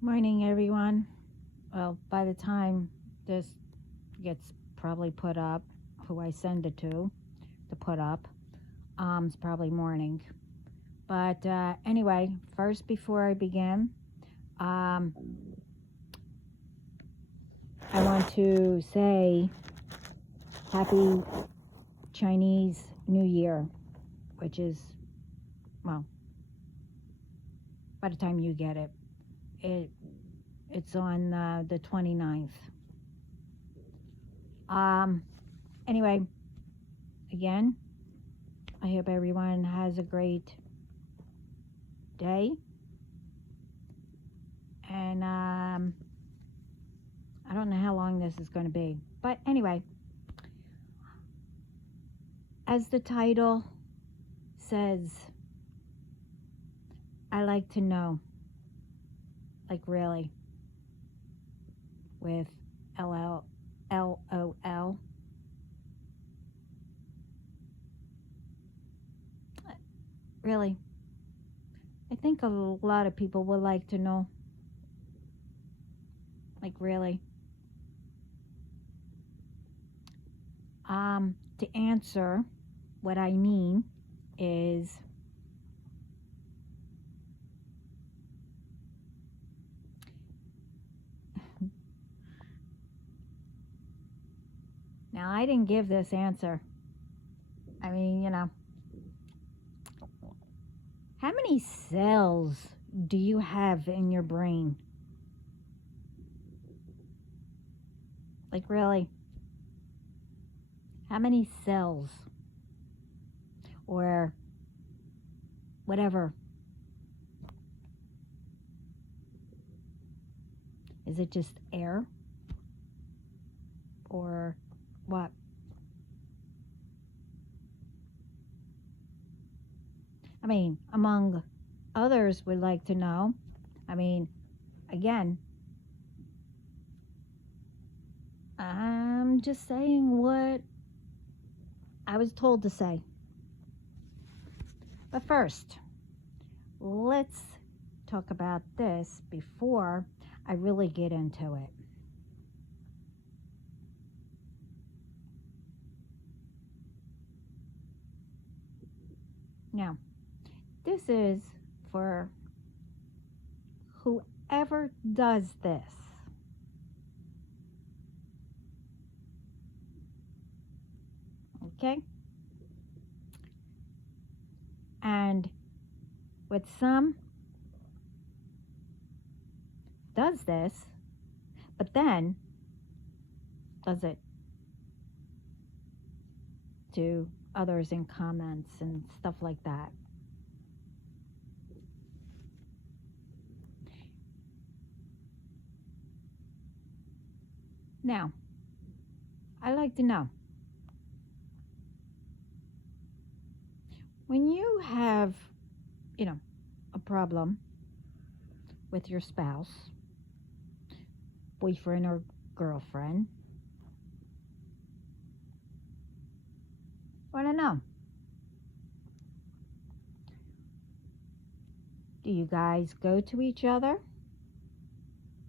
Morning, everyone. Well, by the time this gets probably put up, who I send it to put up, it's probably morning. But anyway, first, before I begin, um, I want to say Happy Chinese New Year, which is, well, by the time you get it, it it's on the 29th. Um, anyway, again, I hope everyone has a great day. And I don't know how long this is going to be. But anyway, as the title says, I like to know, like really, with LOL. Really, I think a lot of people would like to know, like really. To answer, what I mean is now I didn't give this answer. I mean, how many cells do you have in your brain? Like, really? How many cells? Or whatever. Is it just air? Or what? I mean, among others would like to know. I mean, again, I'm just saying what I was told to say. But first, let's talk about this before I really get into it. Now, this is for whoever does this. Okay? And with some, does this, but then does it to others in comments and stuff like that. Now, I like to know, when you have, a problem with your spouse, boyfriend or girlfriend, I want to know, do you guys go to each other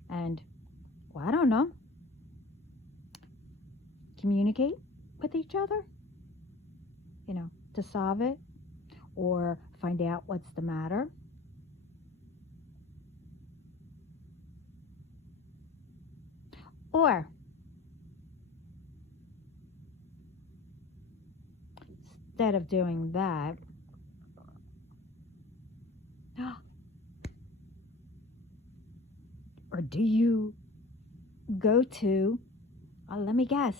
and, well, I don't know, communicate with each other, to solve it or find out what's the matter? Or instead of doing that, or do you go to, let me guess,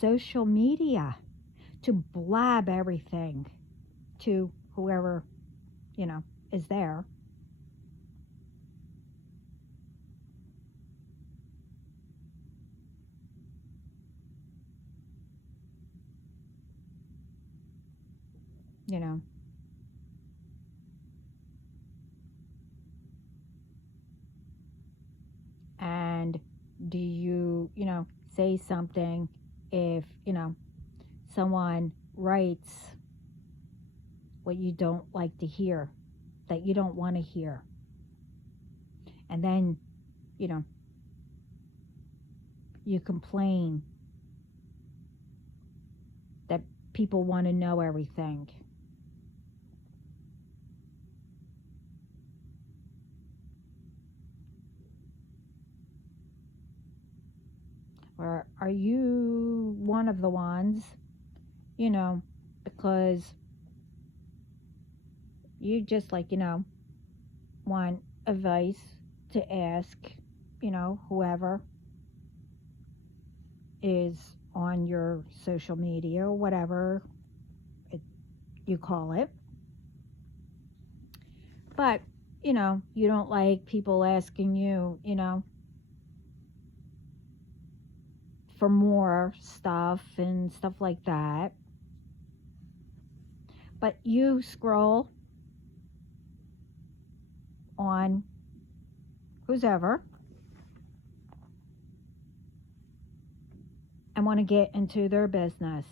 social media to blab everything to whoever, is there? You know, and do you, say something if, someone writes what you don't like to hear, that you don't want to hear? And then, you know, you complain that people want to know everything. Or are you one of the ones, you know, because you just like, want advice to ask, whoever is on your social media or whatever it, you call it. But, you don't like people asking you, for more stuff and stuff like that. But you scroll on who's ever and want to get into their business.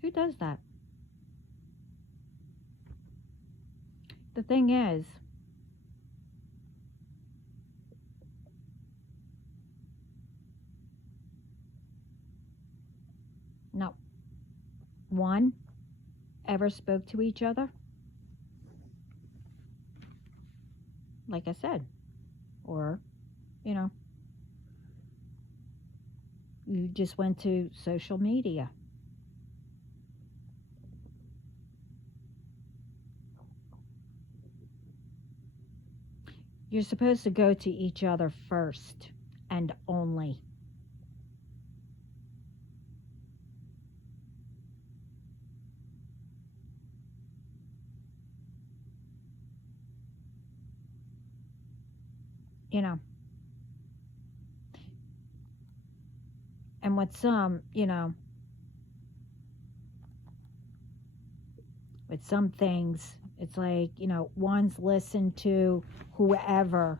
Who does that? The thing is, not one ever spoke to each other, like I said, or, you just went to social media. You're supposed to go to each other first and only. You know, and with some, with some things, it's like, one's listen to whoever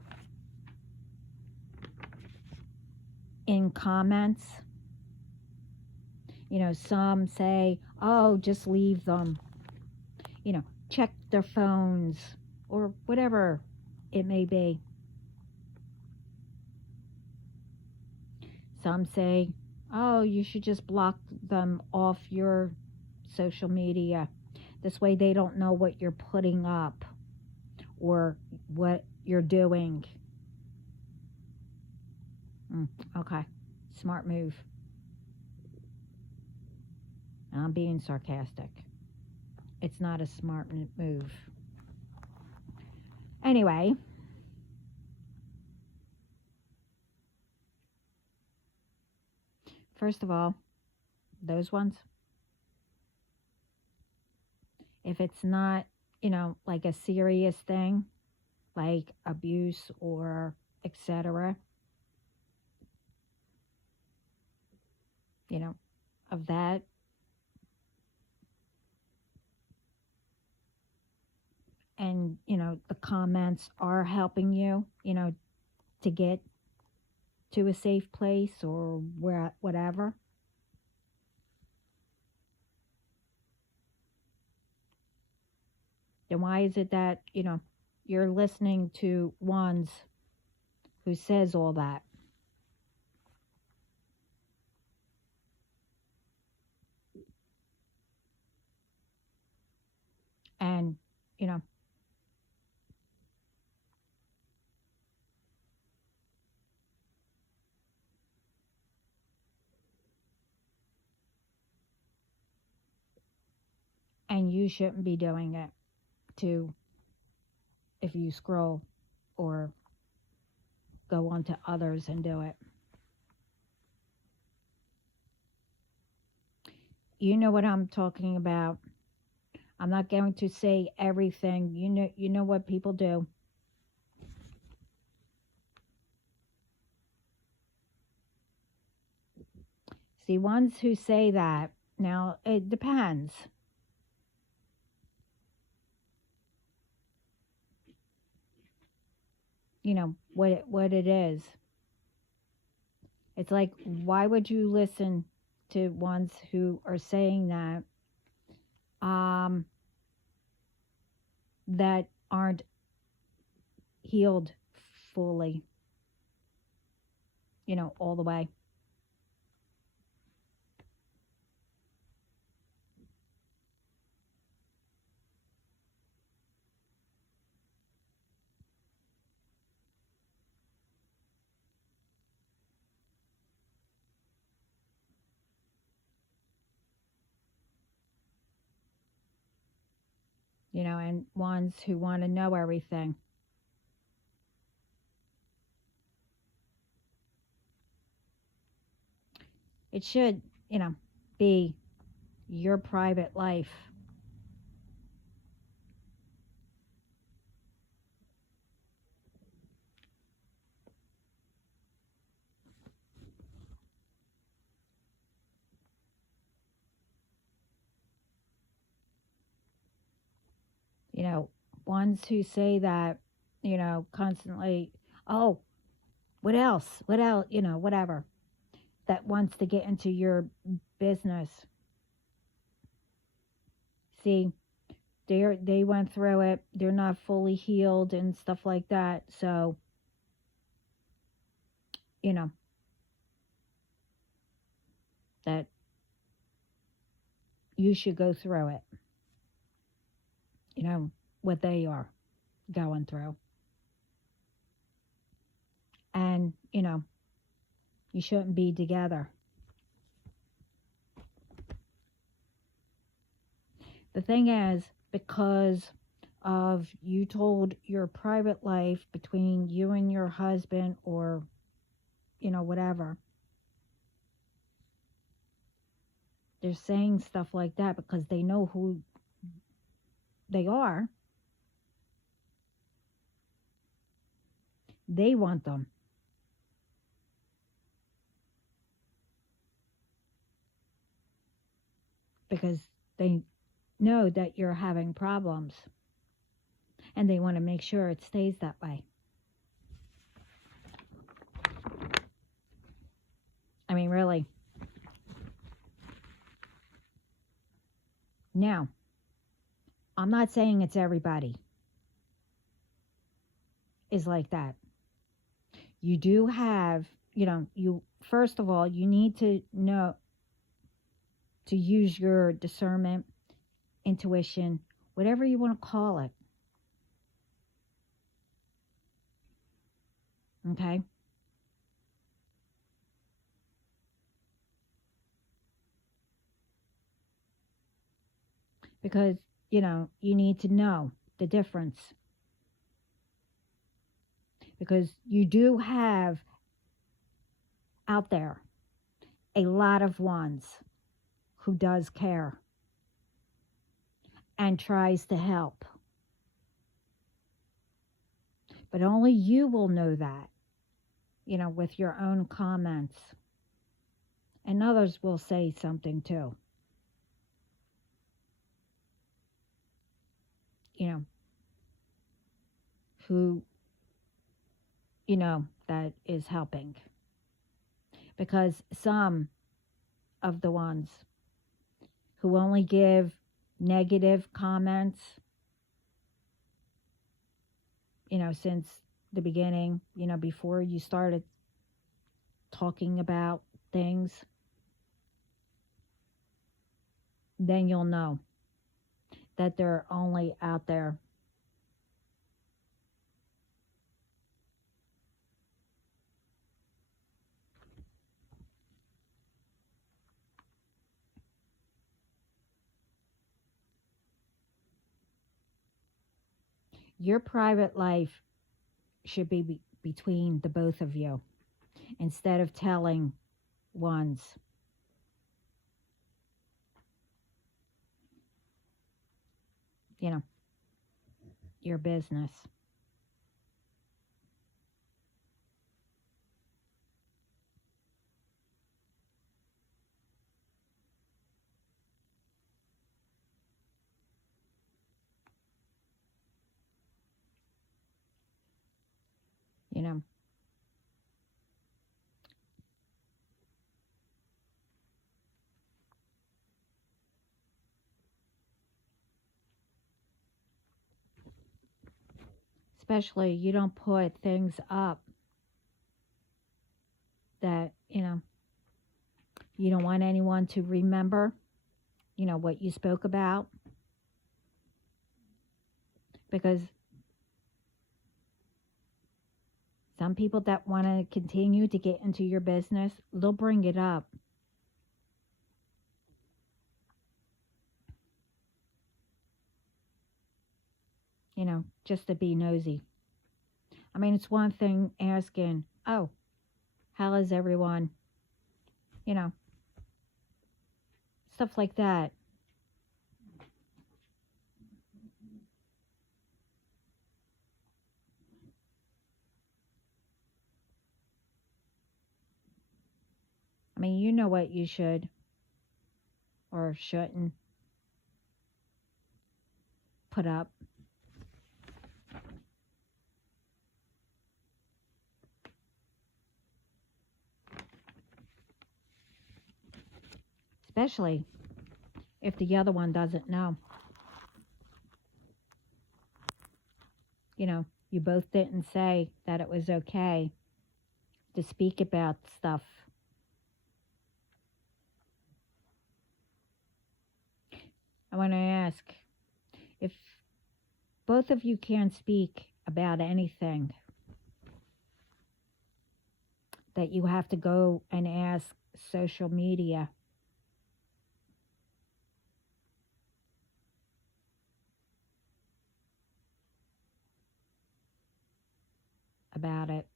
in comments. Some say, oh, just leave them. Check their phones or whatever it may be. Some say, oh, you should just block them off your social media. This way they don't know what you're putting up or what you're doing. Okay, smart move. I'm being sarcastic. It's not a smart move. Anyway, first of all, those ones, if it's not, like a serious thing, like abuse or etc., of that, and, the comments are helping you, to get to a safe place or where, whatever, then why is it that, you're listening to ones who says all that? And, and you shouldn't be doing it too if you scroll or go on to others and do it. You know what I'm talking about. I'm not going to say everything. You know what people do. See, ones who say that, now it depends. What it is. It's like, why would you listen to ones who are saying um, that aren't healed fully, all the way? And ones who want to know everything. It should, be your private life. You know, ones who say that, constantly, oh, what else? What else? Whatever. That wants to get into your business. See, they went through it. They're not fully healed and stuff like that. So, you know, that you should go through it. What they are going through. And, you shouldn't be together. The thing is, because of you told your private life between you and your husband, or, whatever, they're saying stuff like that because they know who they are. They want them. Because they know that you're having problems. And they want to make sure it stays that way. I mean, really. Now, I'm not saying it's everybody is like that. You do have, you first of all, you need to know to use your discernment, intuition, whatever you want to call it. Okay? Because, you need to know the difference. Because you do have out there a lot of ones who does care and tries to help. But only you will know that, with your own comments. And others will say something too. Who, that is helping. Because some of the ones who only give negative comments, since the beginning, before you started talking about things, then you'll know that they're only out there your private life should be between the both of you instead of telling ones. Your business. you know Especially you don't put things up that, you don't want anyone to remember, what you spoke about. Because some people that want to continue to get into your business, they'll bring it up. Just to be nosy. I mean, it's one thing asking, oh, how is everyone? Stuff like that. I mean, you know what you should or shouldn't put up. Especially if the other one doesn't know. You both didn't say that it was okay to speak about stuff. I want to ask, if both of you can't speak about anything, that you have to go and ask social media about it.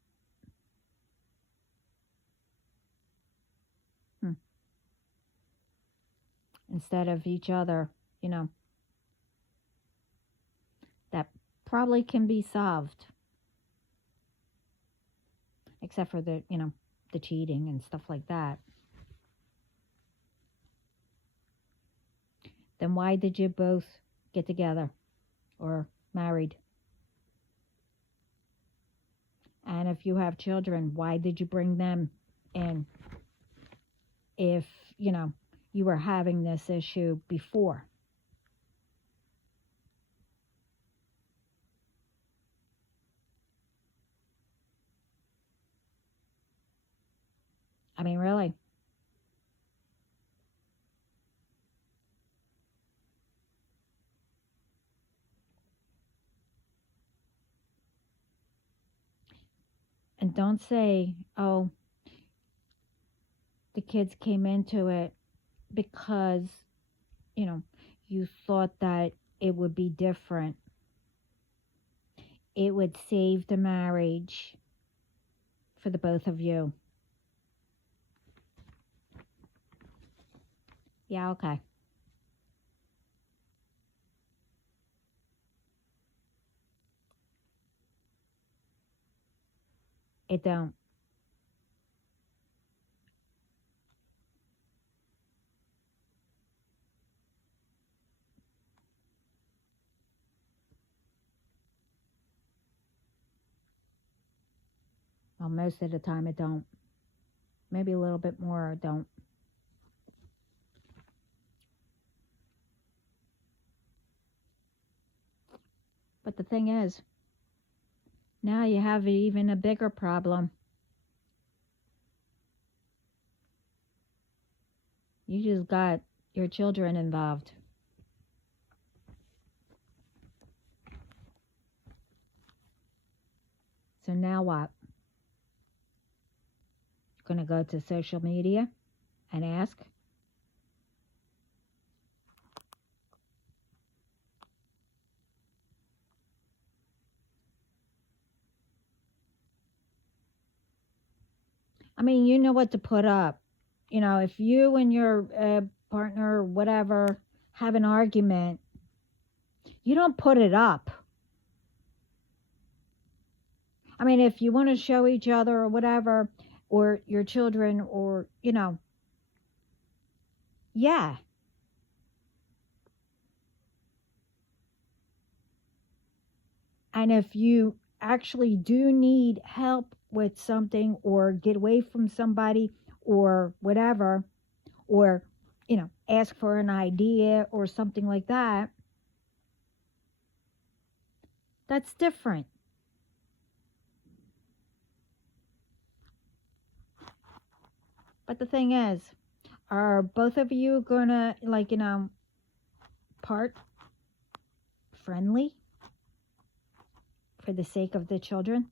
Instead of each other, that probably can be solved. Except for the cheating and stuff like that. Then why did you both get together or married? And if you have children, why did you bring them in? If, you were having this issue before. I mean, really. And don't say, oh, the kids came into it because, you thought that it would be different. It would save the marriage for the both of you. Yeah, okay. It don't. Well, most of the time it don't. Maybe a little bit more don't. But the thing is, now you have even a bigger problem. You just got your children involved. So now what? Gonna go to social media and ask? I mean, you know what to put up. If you and your partner or whatever have an argument, you don't put it up. I mean, if you want to show each other or whatever, or your children, or, yeah. And if you actually do need help with something or get away from somebody or whatever, or, ask for an idea or something like that, that's different. But the thing is, are both of you gonna, like, part friendly for the sake of the children?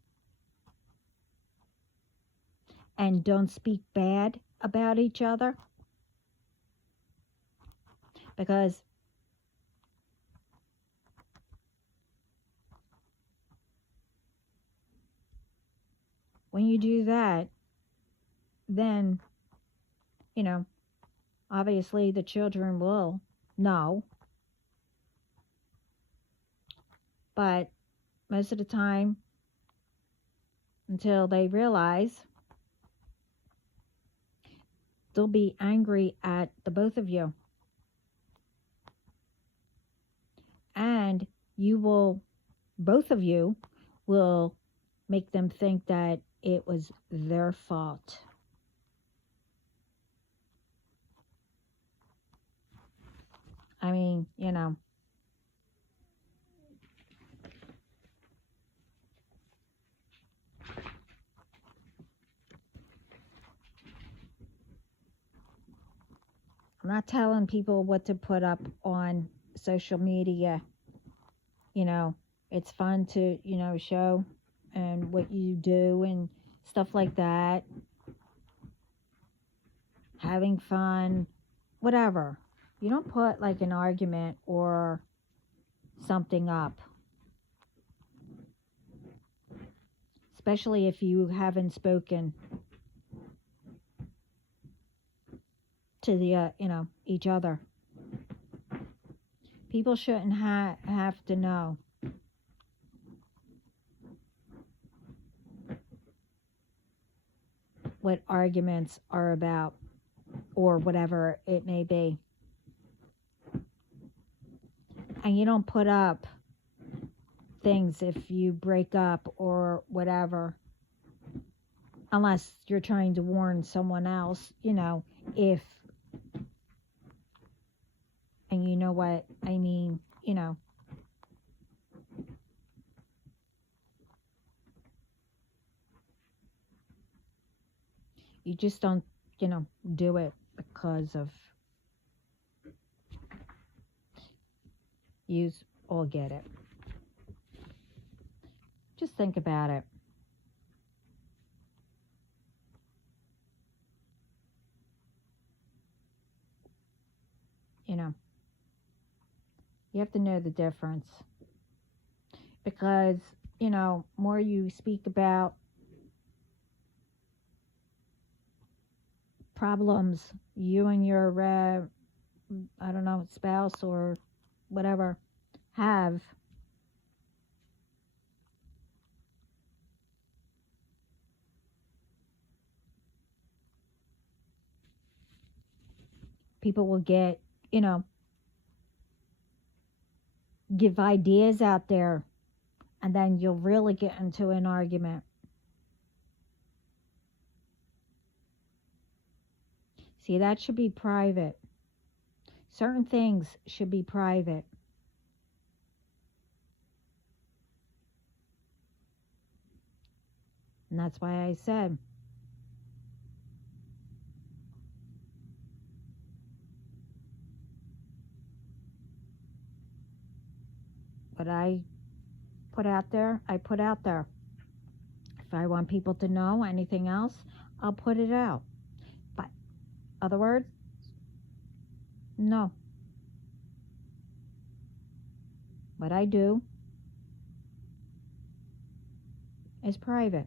And don't speak bad about each other? Because when you do that, then, obviously the children will know. But most of the time, until they realize, they'll be angry at the both of you. And both of you will make them think that it was their fault. I mean, I'm not telling people what to put up on social media. It's fun to, show and what you do and stuff like that. Having fun, whatever. You don't put like an argument or something up. Especially if you haven't spoken to the, each other. People shouldn't have to know. What arguments are about, or whatever it may be. And you don't put up things if you break up or whatever, unless you're trying to warn someone else, if, and you know what I mean, you just don't, do it because of, you all get it. Just think about it. You have to know the difference. Because, more you speak about problems you and your, I don't know, spouse or whatever have, people will get, give ideas out there, and then you'll really get into an argument. See, that should be private. Certain things should be private. And that's why I said, what I put out there, I put out there. If I want people to know anything else, I'll put it out. But other words, no. What I do is private.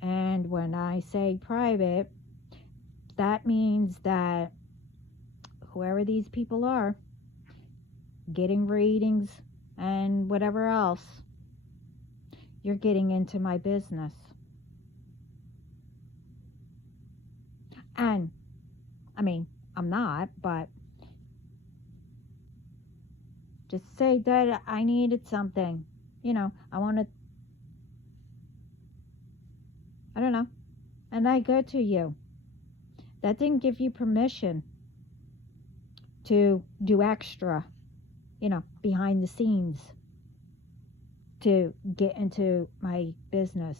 And when I say private, that means that whoever these people are, getting readings and whatever else, you're getting into my business. And, I mean, I'm not, but just say that I needed something. I want to, I don't know, and I go to you. That didn't give you permission to do extra, behind the scenes. to get into my business.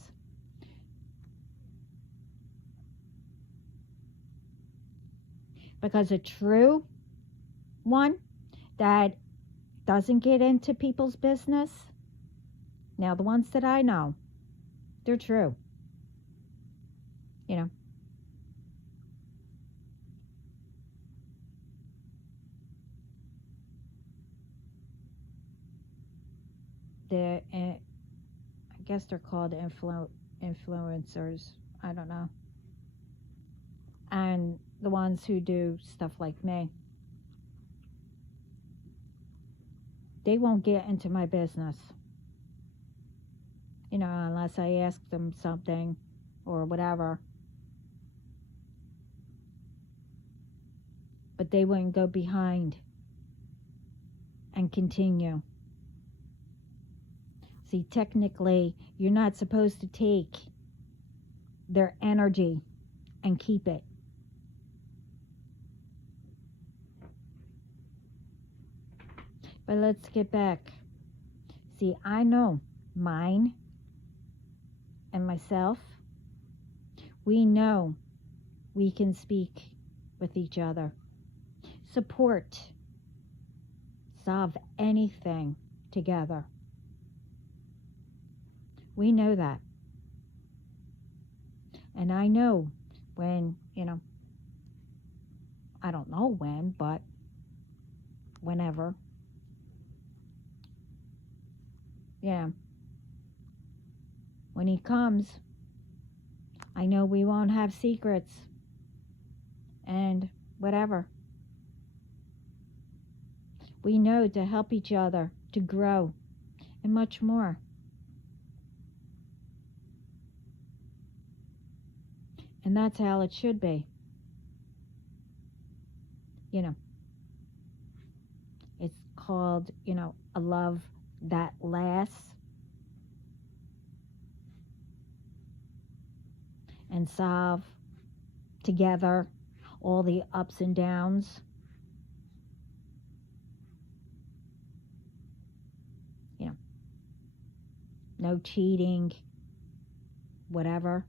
Because a true one that doesn't get into people's business, now the ones that I know, they're true. You know, I guess they're called influencers. I don't know. And the ones who do stuff like me, they won't get into my business. You know, unless I ask them something or whatever. But they wouldn't go behind and continue. See, technically, you're not supposed to take their energy and keep it. But let's get back. See, I know mine and myself, we know we can speak with each other, support, solve anything together. We know that. And I know when, I don't know when, but whenever, when he comes, I know we won't have secrets and whatever. We know to help each other, to grow, and much more. And that's how it should be. It's called, a love that lasts and solve together all the ups and downs. No cheating, whatever.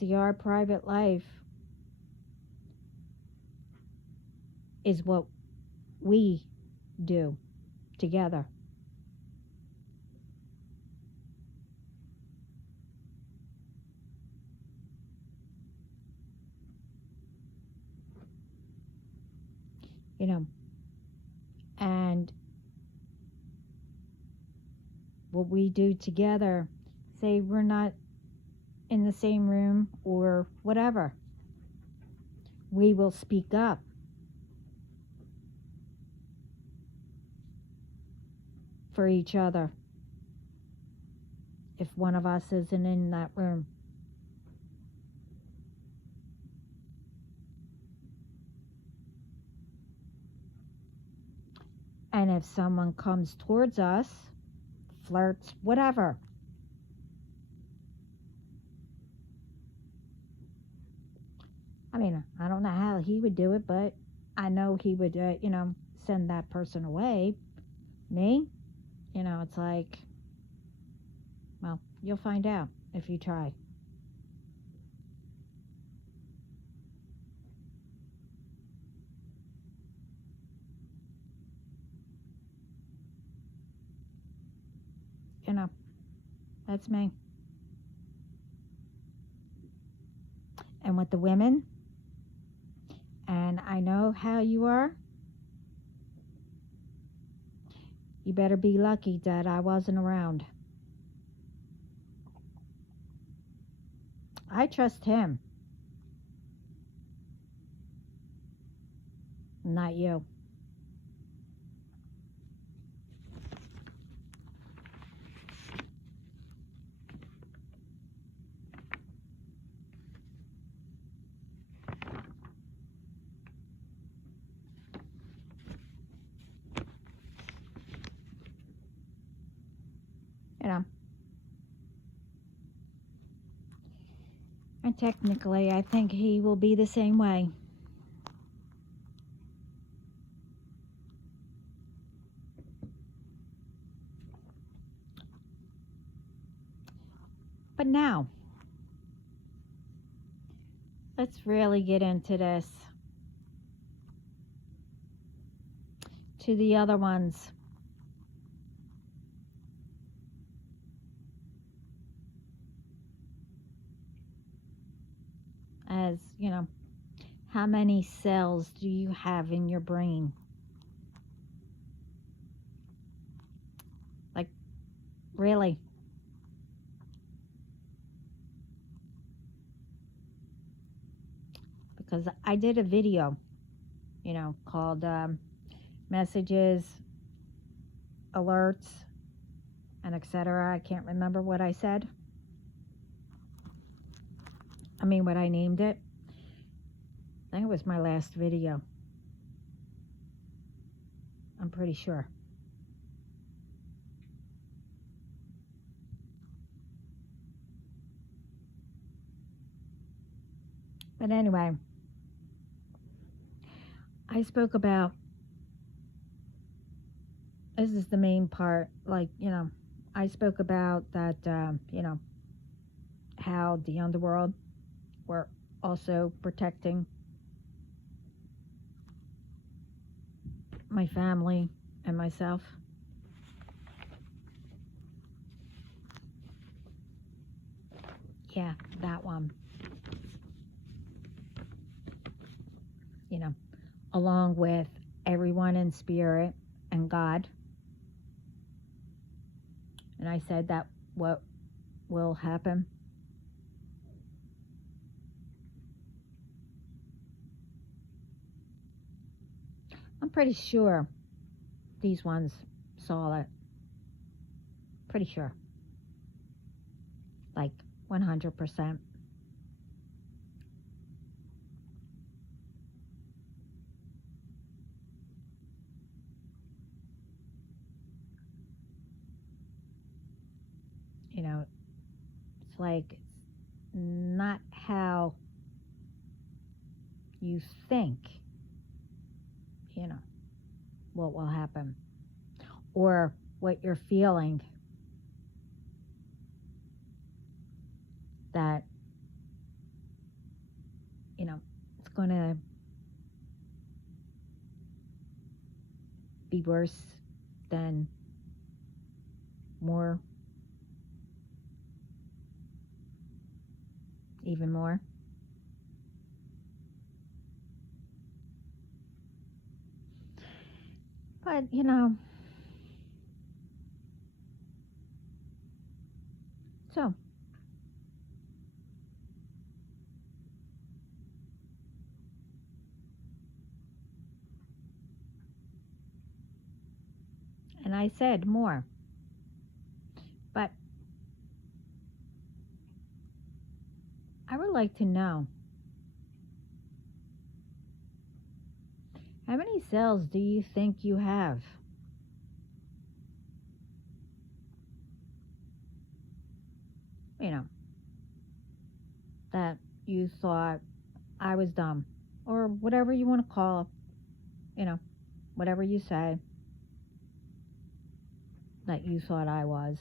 See, our private life is what we do together. And what we do together, say we're not in the same room or whatever, we will speak up. For each other if one of us isn't in that room. And if someone comes towards us, flirts, whatever, I mean, I don't know how he would do it, but I know he would, send that person away. Me, it's like, well, you'll find out if you try. That's me. And with the women, and I know how you are, you better be lucky that I wasn't around. I trust him, not you. technically, I think he will be the same way. But now, let's really get into this. To the other ones. As, you know, how many cells do you have in your brain? Like, really? Because I did a video, you know, called messages, alerts, and etc. I can't remember what I said. I mean, what I named it. I think it was my last video. I'm pretty sure. But anyway, I spoke about, this is the main part, like, you know, I spoke about that, you know, how the underworld were also protecting my family and myself. Yeah, that one. You know, along with everyone in spirit and God. And I said that what will happen. I'm pretty sure these ones saw it. Pretty sure. Like 100%. You know, it's like not how you think, you know, what will happen or what you're feeling that, you know, it's going to be worse than more, even more. But, you know, so and I said more. But I would like to know, how many cells do you think you have? You know, that you thought I was dumb, or whatever you want to call, you know, whatever you say that you thought I was.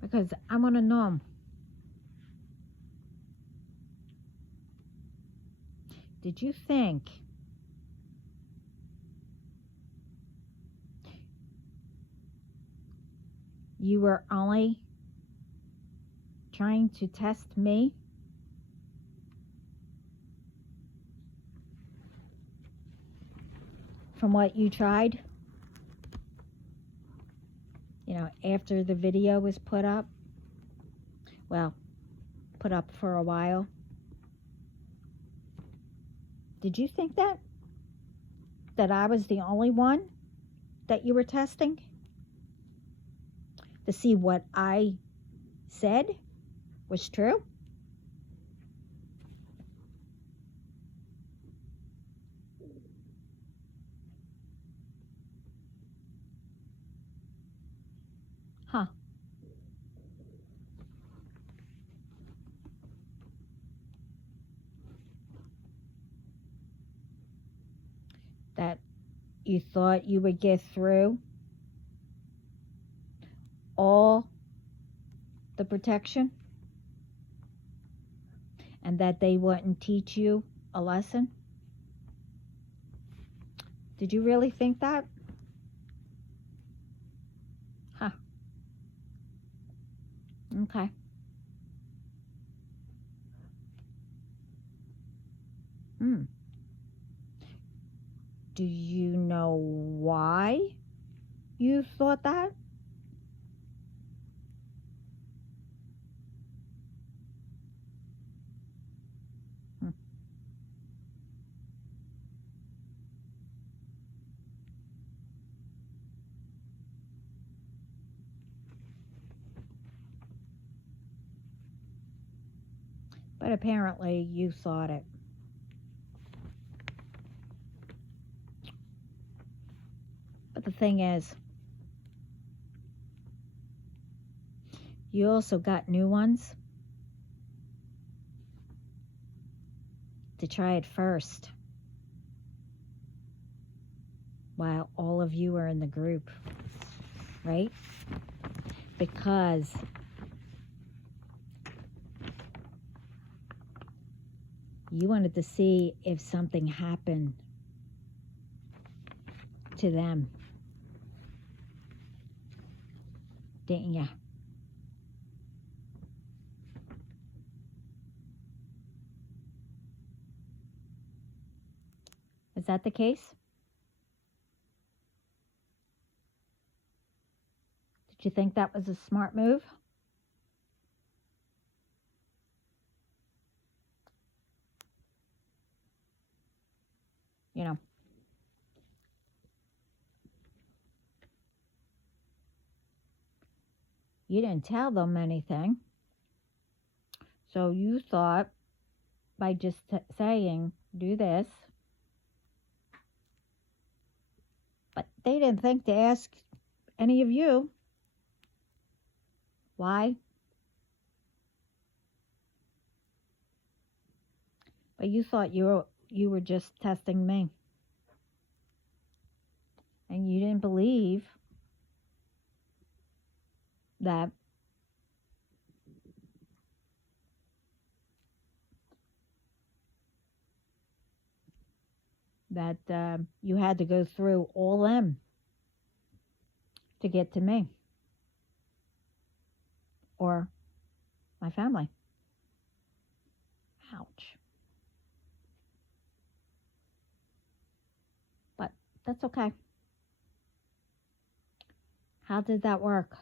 Because I want to know, did you think you were only trying to test me? From what you tried? You know, after the video was put up? Well, put up for a while. Did you think that? That I was the only one that you were testing? to see what I said was true? Huh. That you thought you would get through all the protection and that they wouldn't teach you a lesson? Did you really think that? Huh. Okay. Hmm. Do you know why you thought that? Hmm. But apparently you thought it. But the thing is, you also got new ones to try it first while all of you are in the group, right? Because you wanted to see if something happened to them, didn't you? Is that the case? Did you think that was a smart move? You know, you didn't tell them anything. So you thought by just saying, do this, but they didn't think to ask any of you. Why? But you thought you were just testing me. And you didn't believe that you had to go through all them to get to me or my family. Ouch. But that's okay. How did that work?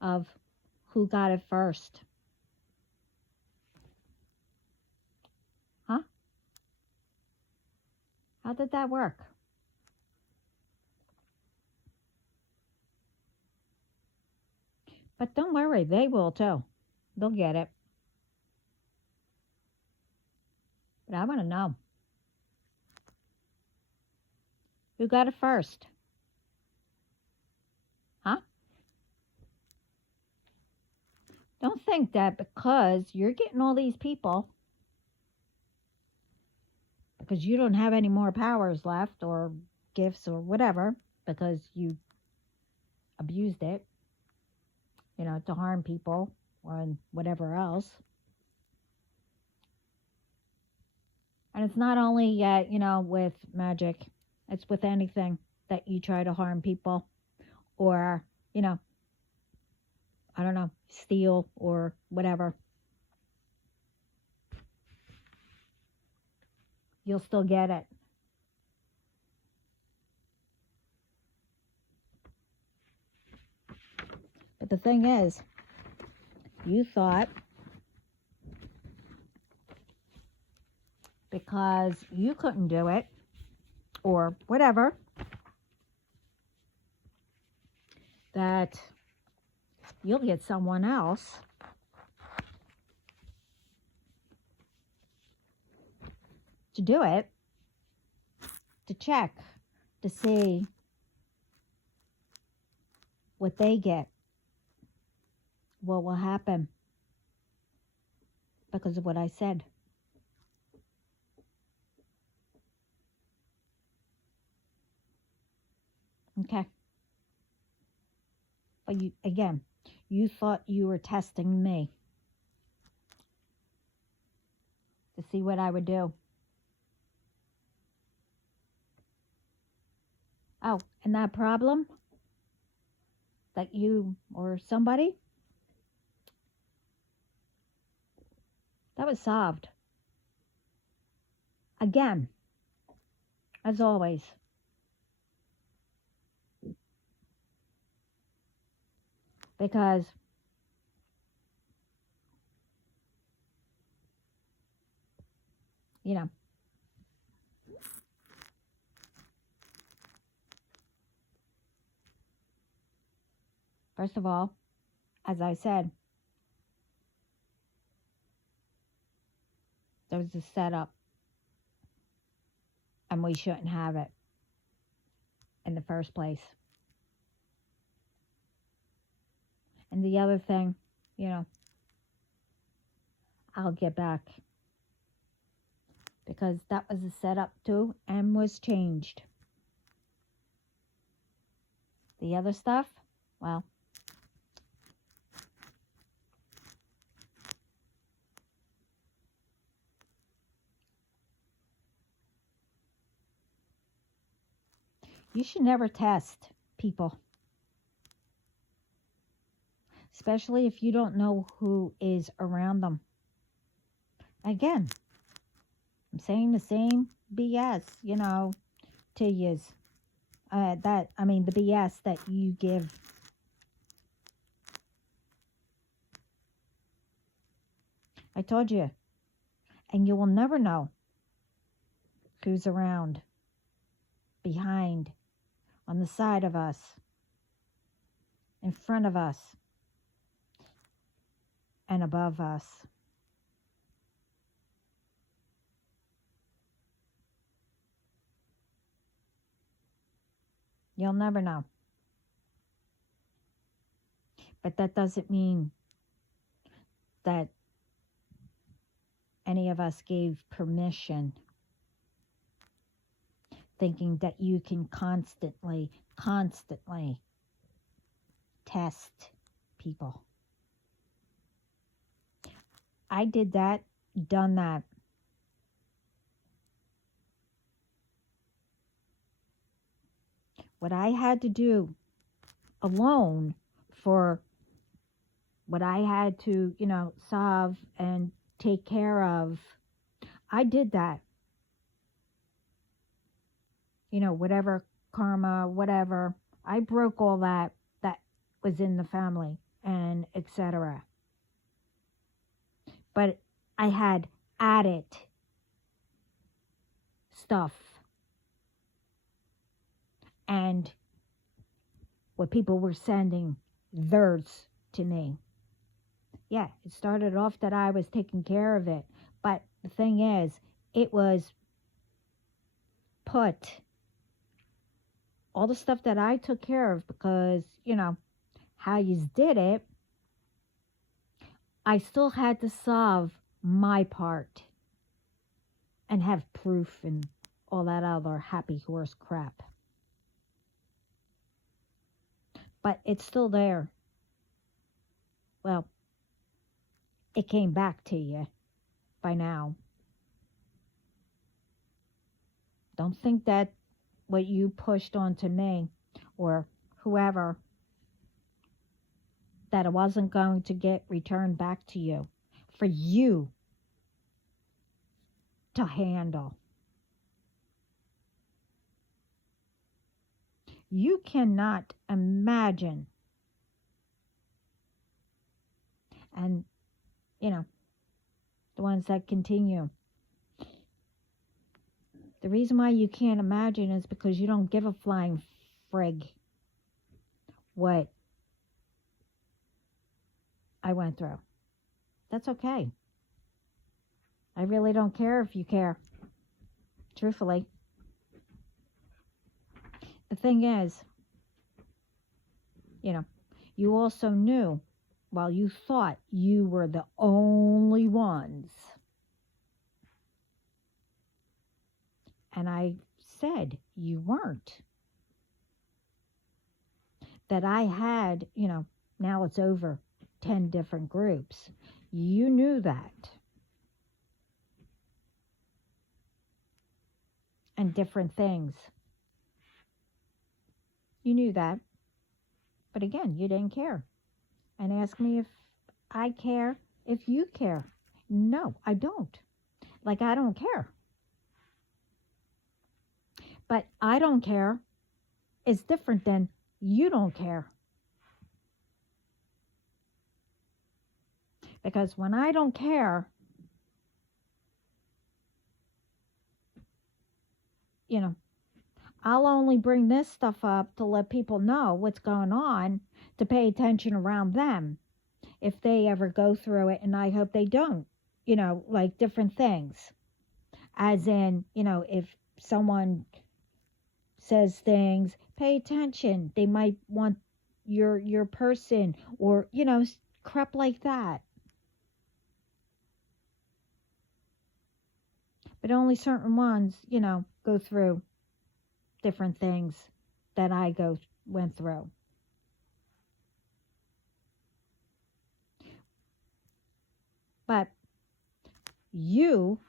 Of who got it first? Huh? How did that work? But don't worry, they will too. They'll get it. But I want to know. Who got it first? Huh? Don't think that because you're getting all these people, because you don't have any more powers left or gifts or whatever, because you abused it, to harm people or whatever else. And it's not only, with magic, it's with anything that you try to harm people or, I don't know, steal or whatever. You'll still get it. But the thing is, you thought because you couldn't do it or whatever, that you'll get someone else to do it, to check, to see what they get, what will happen because of what I said. Okay. But you thought you were testing me to see what I would do. Oh, and that problem that you or somebody, that was solved. Again, as always. Because you know, first of all, as I said, there was a setup and we shouldn't have it in the first place. And the other thing, I'll get back because that was a setup too and was changed. The other stuff, well, you should never test people, especially if you don't know who is around them. Again, I'm saying the same BS, to yous. The BS that you give. I told you, and you will never know who's around, behind, on the side of us, in front of us, and above us. You'll never know. But that doesn't mean that any of us gave permission, thinking that you can constantly test people. I did that, done that. What I had to do alone for what I had to, solve and take care of, I did that. Whatever karma, whatever. I broke all that was in the family and etc. But I had added stuff. And what people were sending theirs to me. Yeah, it started off that I was taking care of it. But the thing is, it was put, all the stuff that I took care of because, how you did it, I still had to solve my part and have proof and all that other happy horse crap. But it's still there. Well, it came back to you by now. Don't think that what you pushed onto me or whoever, that it wasn't going to get returned back to you for you to handle. You cannot imagine. And, the ones that continue. The reason why you can't imagine is because you don't give a flying frig what I went through. That's okay. I really don't care if you care, truthfully. The thing is, you know, you also knew while you thought you were the only ones. And I said you weren't. That I had, now it's over 10 different groups. You knew that. And different things. You knew that. But again, you didn't care. And ask me if I care, if you care. No, I don't. Like, I don't care. But I don't care is different than you don't care. Because when I don't care, I'll only bring this stuff up to let people know what's going on, to pay attention around them if they ever go through it, and I hope they don't, like different things. As in, if someone says things, pay attention. They might want your person, or, crap like that. But only certain ones, go through different things that I went through. But you,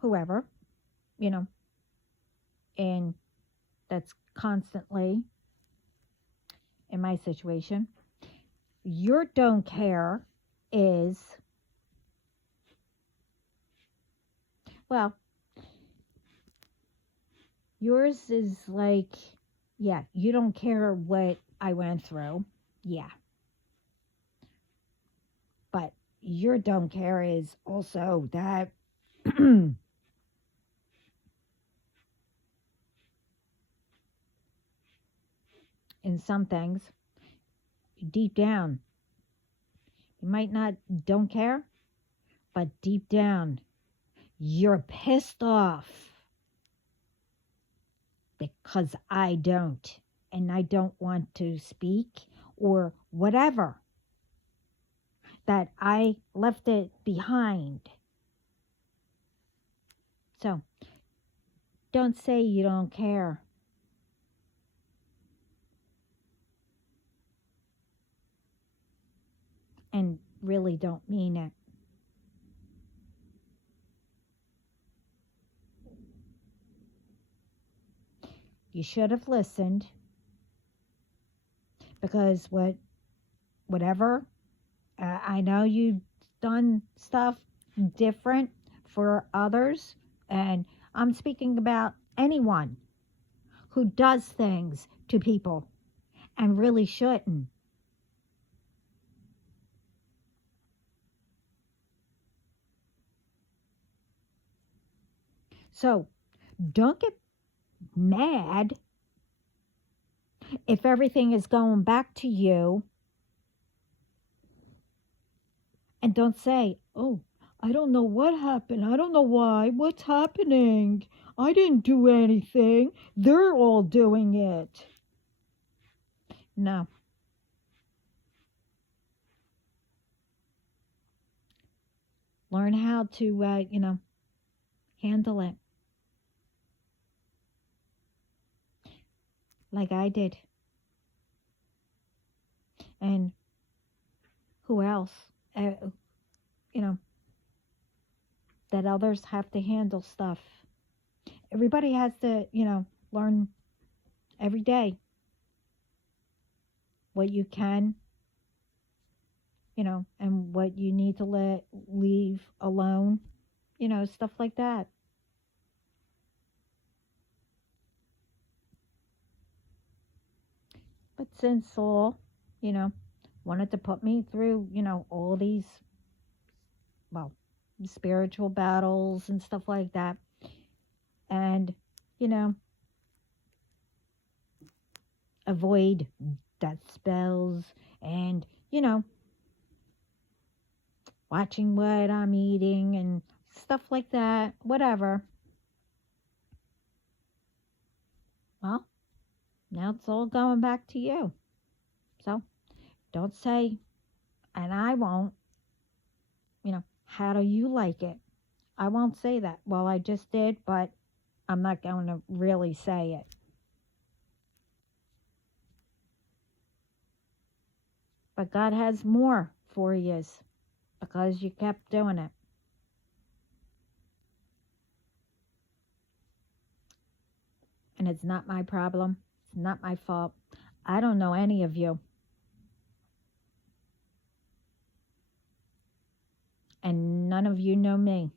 whoever, and that's constantly in my situation, your don't care is, well, yours is like, yeah, you don't care what I went through. Yeah. But your don't care is also that in some things, deep down, you might not don't care, but deep down, you're pissed off because I don't, and I don't want to speak or whatever, that I left it behind. So don't say you don't care. And really don't mean it. You should have listened, because whatever, I know you've done stuff different for others, and I'm speaking about anyone who does things to people and really shouldn't. So don't get mad if everything is going back to you, and don't say, oh, I don't know what happened. I don't know why. What's happening? I didn't do anything. They're all doing it. No. Learn how to, handle it. Like I did. And who else? That others have to handle stuff. Everybody has to, learn every day what you can, and what you need to leave alone, stuff like that. But since Saul, wanted to put me through, all these, well, spiritual battles and stuff like that, and, avoid death spells, and, you know, watching what I'm eating and stuff like that, whatever. Well, now it's all going back to you. So don't say, and I won't, how do you like it? I won't say that. Well, I just did, but I'm not going to really say it. But God has more for you because you kept doing it. And it's not my problem. It's not my fault. I don't know any of you. And none of you know me.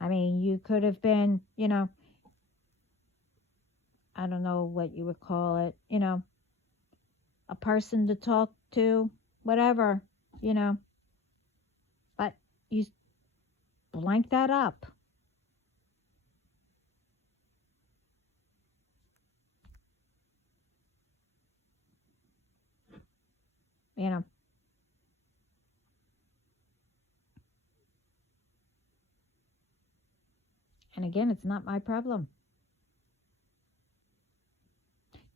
I mean, you could have been, I don't know what you would call it, a person to talk to, whatever, you know, but you blank that up. You know, and again, it's not my problem.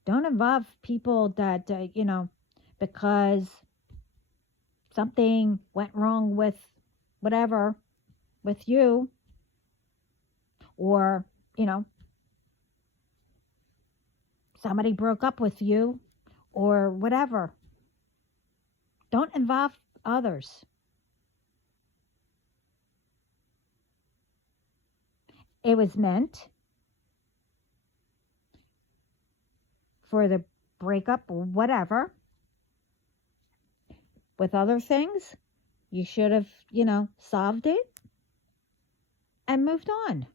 Don't involve people that, because something went wrong with whatever with you, or, somebody broke up with you, or whatever. Don't involve others. It was meant for the breakup or whatever. With other things, you should have, solved it and moved on.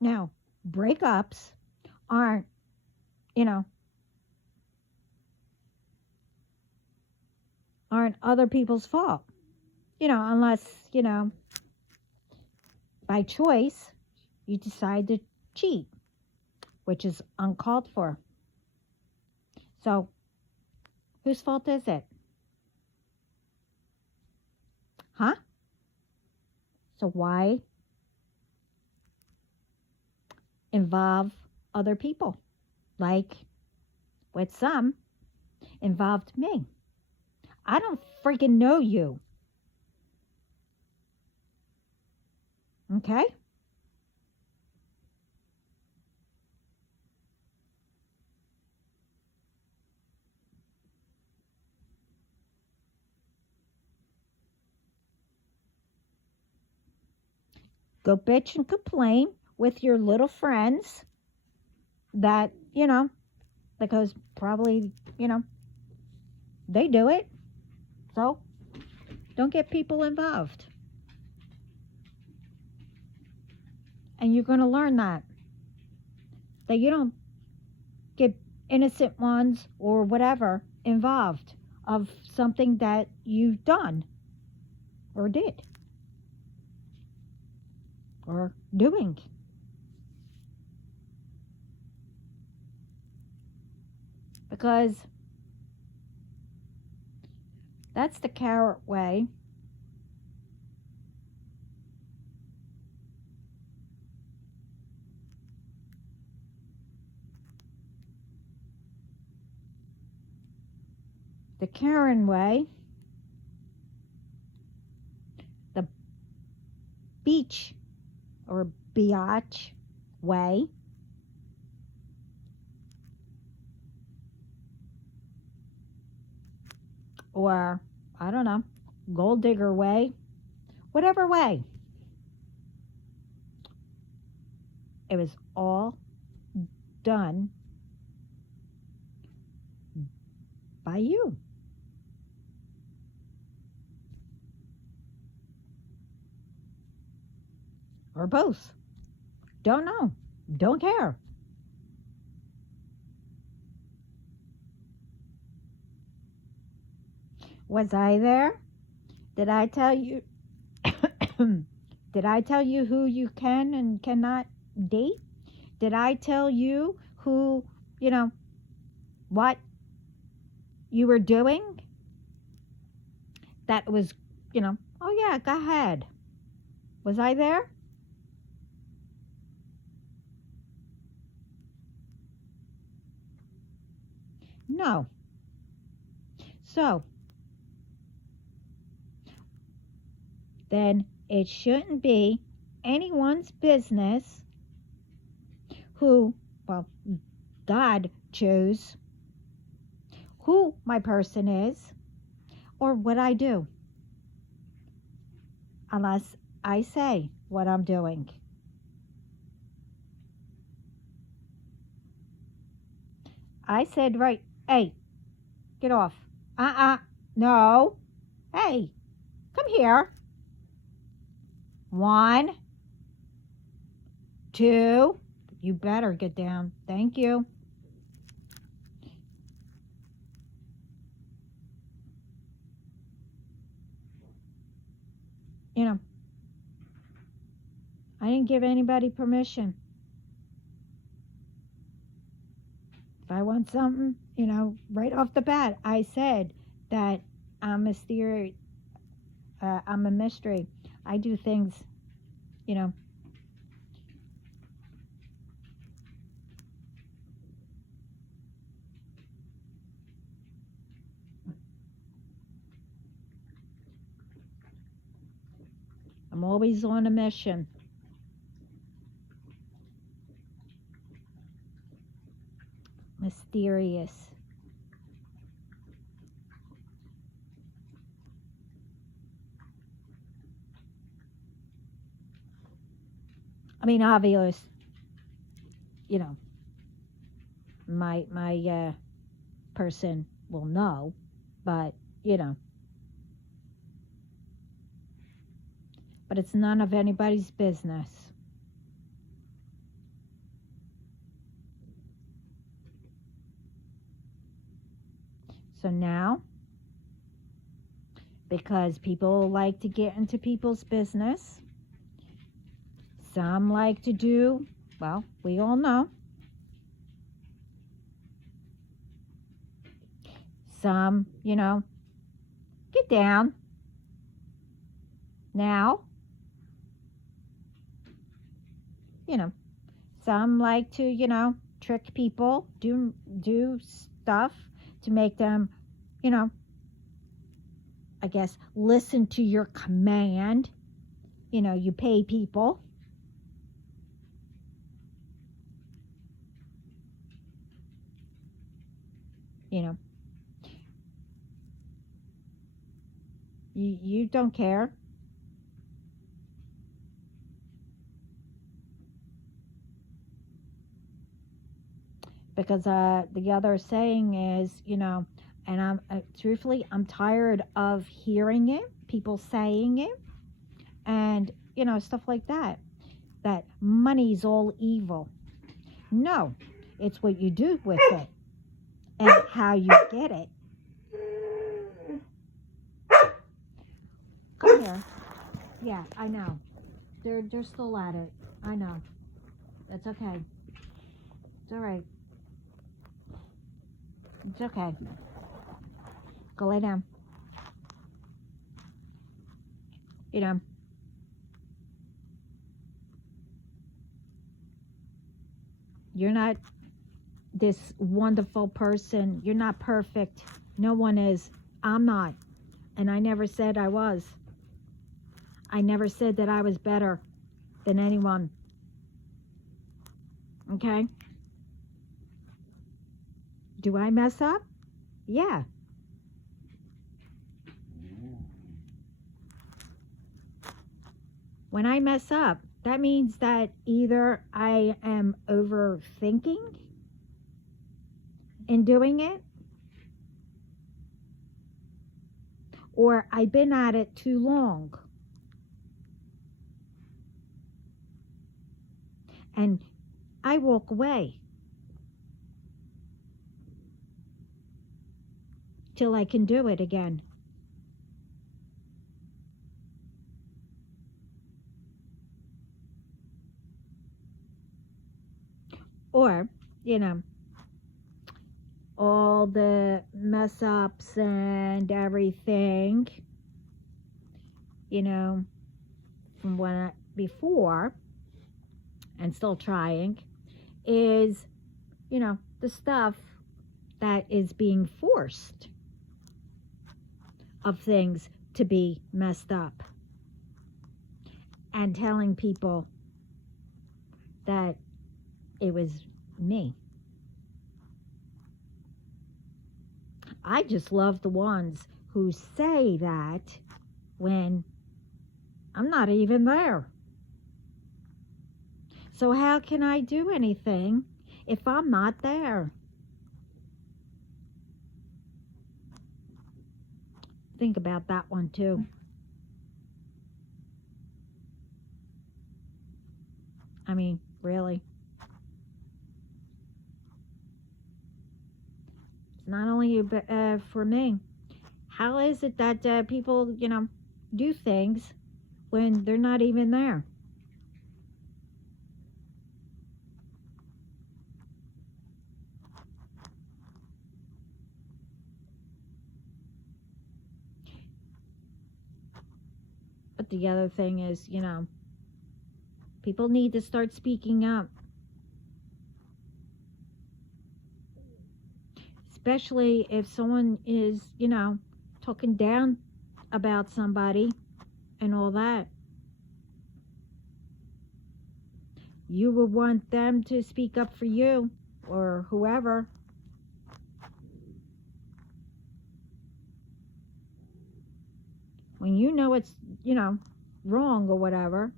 Now, breakups aren't, you know, aren't other people's fault. Unless, by choice you decide to cheat, which is uncalled for. So, whose fault is it? Huh? So why involve other people? Like with some involved me. I don't freaking know you. Okay? Go bitch and complain with your little friends that, because probably, they do it. So don't get people involved. And you're going to learn that you don't get innocent ones or whatever involved of something that you've done or did or doing. Because that's the carrot way. The Karen way, the beach or biatch way, or I don't know, gold digger way, whatever way. It was all done by you. Or both. Don't know. Don't care. Was I there? Did I tell you Did I tell you who you can and cannot date? Did I tell you who, you know, what you were doing? That was, oh yeah, go ahead. Was I there? No. So, then it shouldn't be anyone's business who, well, God chose who my person is or what I do, unless I say what I'm doing. I said, right, hey, get off. No. Hey, come here. 1, 2. You better get down. Thank you. I didn't give anybody permission. If I want something, right off the bat, I said that I'm mysterious. I'm a mystery. I do things, you know. I'm always on a mission. Mysterious. I mean, obvious. My person will know, but but it's none of anybody's business. So now, because people like to get into people's business, some like to do, well, we all know. Some, get down. Now, some like to, trick people, do stuff to make them, I guess, listen to your command. You pay people. You don't care. Because the other saying is, and I'm truthfully, I'm tired of hearing it, people saying it, and stuff like that money's all evil. No, it's what you do with it and how you get it. Come here. Yeah, I know. They're still at it. I know. That's okay. It's all right. It's okay. Go lay down. You're not this wonderful person. You're not perfect. No one is. I'm not. And I never said I was. I never said that I was better than anyone. Okay? Do I mess up? Yeah. When I mess up, that means that either I am overthinking in doing it, or I've been at it too long. And I walk away till I can do it again. Or, you know, all the mess ups and everything, you know, from when before, and still trying, is, you know, the stuff that is being forced of things to be messed up, and telling people that it was me. I just love the ones who say that when I'm not even there. So how can I do anything if I'm not there? Think about that one too. I mean, really. It's not only for me. How is it that people, you know, do things when they're not even there? But the other thing is, you know, people need to start speaking up. Especially if someone is, you know, talking down about somebody and all that. You would want them to speak up for you or whoever. When you know it's, you know, wrong or whatever.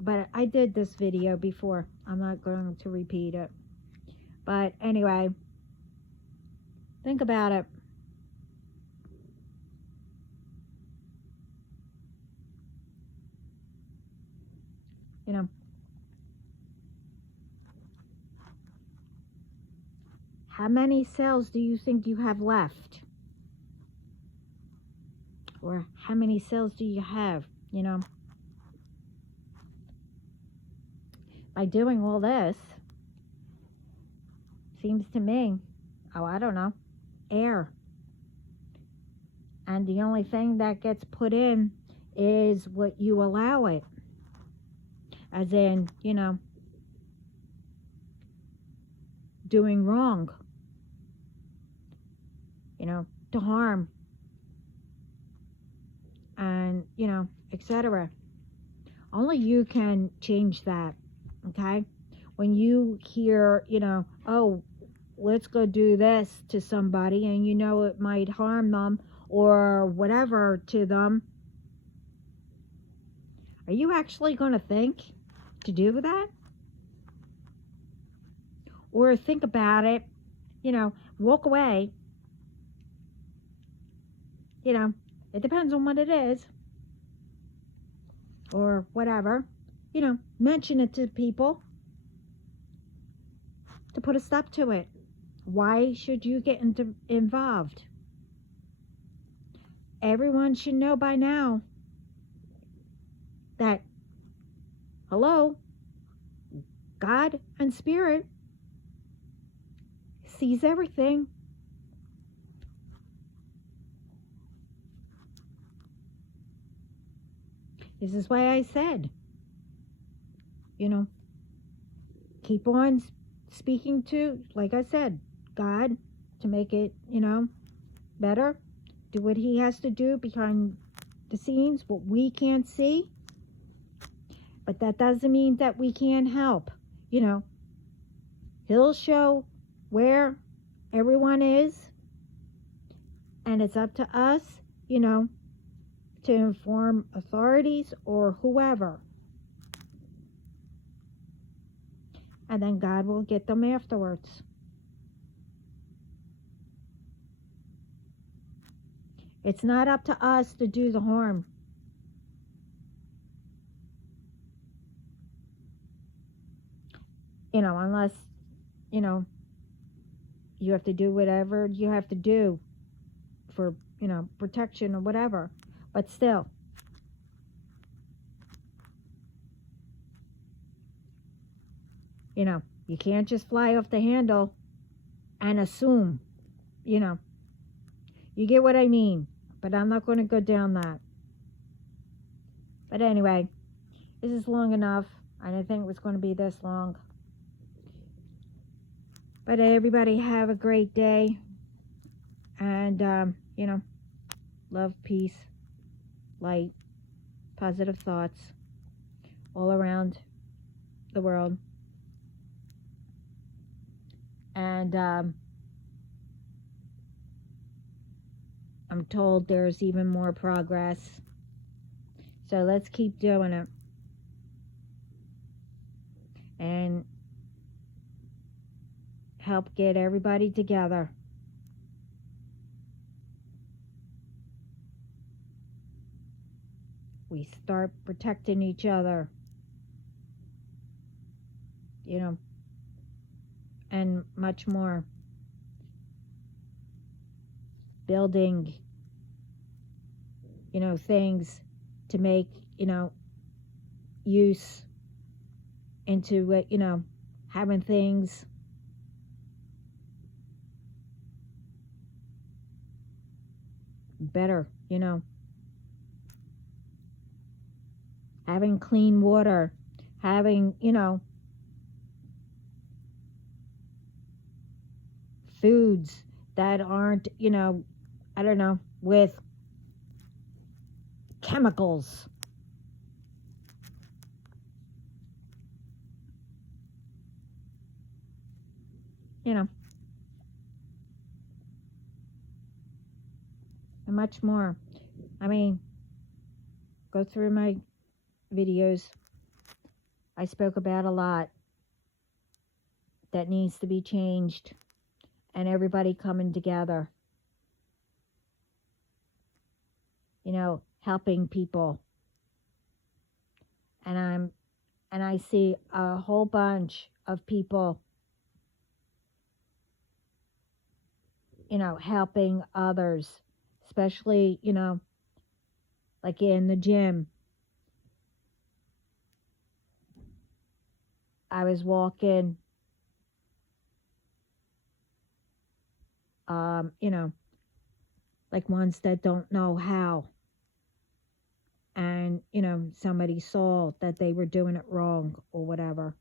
But I did this video before. I'm not going to repeat it. But anyway, think about it. You know, how many cells do you think you have left? Or how many cells do you have? You know, by doing all this, seems to me, oh, I don't know, air. And the only thing that gets put in is what you allow it. As in, you know, doing wrong. You know, to harm. And, you know, etc. Only you can change that, okay? When you hear, you know, oh, let's go do this to somebody, and you know it might harm them or whatever to them, are you actually going to think to do that? Or think about it, you know, walk away. You know, it depends on what it is or whatever. You know, mention it to people to put a stop to it. Why should you get involved? Everyone should know by now that, hello, God and Spirit sees everything. This is why I said, you know, keep on speaking to, like I said, God to make it, you know, better. Do what he has to do behind the scenes, what we can't see. But that doesn't mean that we can't help. You know, he'll show where everyone is. And it's up to us, you know, to inform authorities or whoever. And then God will get them afterwards. It's not up to us to do the harm. You know, unless, you know, you have to do whatever you have to do for, you know, protection or whatever. But still, you know, You can't just fly off the handle and assume, you know. You get what I mean, but I'm not going to go down that. But anyway, this is long enough. I didn't think it was going to be this long. But everybody have a great day. And, you know, love, peace, light, positive thoughts all around the world. And I'm told there's even more progress. So let's keep doing it. And help get everybody together. We start protecting each other. You know, and much more. Building, you know, things to make, you know, use into it, you know, having things better, you know, having clean water, having, you know, foods that aren't, you know, I don't know, with chemicals. You know, and much more. I mean, go through my videos. I spoke about a lot that needs to be changed, and everybody coming together. You know, helping people. And I see a whole bunch of people, you know, helping others, especially, you know, like in the gym. I was walking, you know, like ones that don't know how. And, you know, somebody saw that they were doing it wrong or whatever.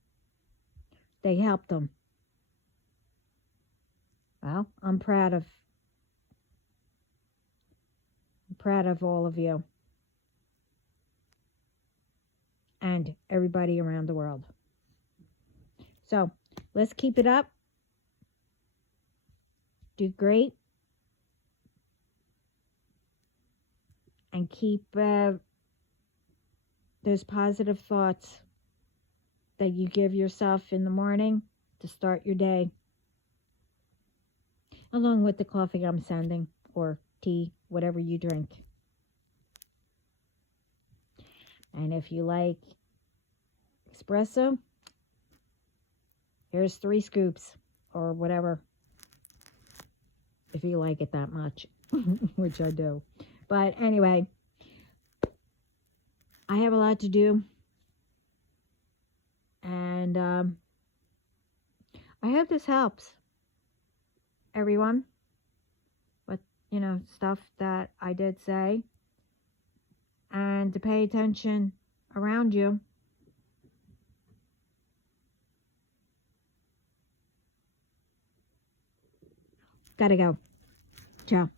They helped them. Well, I'm proud of all of you. And everybody around the world. So, let's keep it up. Do great. And keep those positive thoughts that you give yourself in the morning to start your day. Along with the coffee I'm sending, or tea, whatever you drink. And if you like espresso, here's 3 scoops, or whatever, if you like it that much, which I do. But anyway, I have a lot to do, and I hope this helps everyone with, you know, stuff that I did say, and to pay attention around you. Gotta go. Ciao.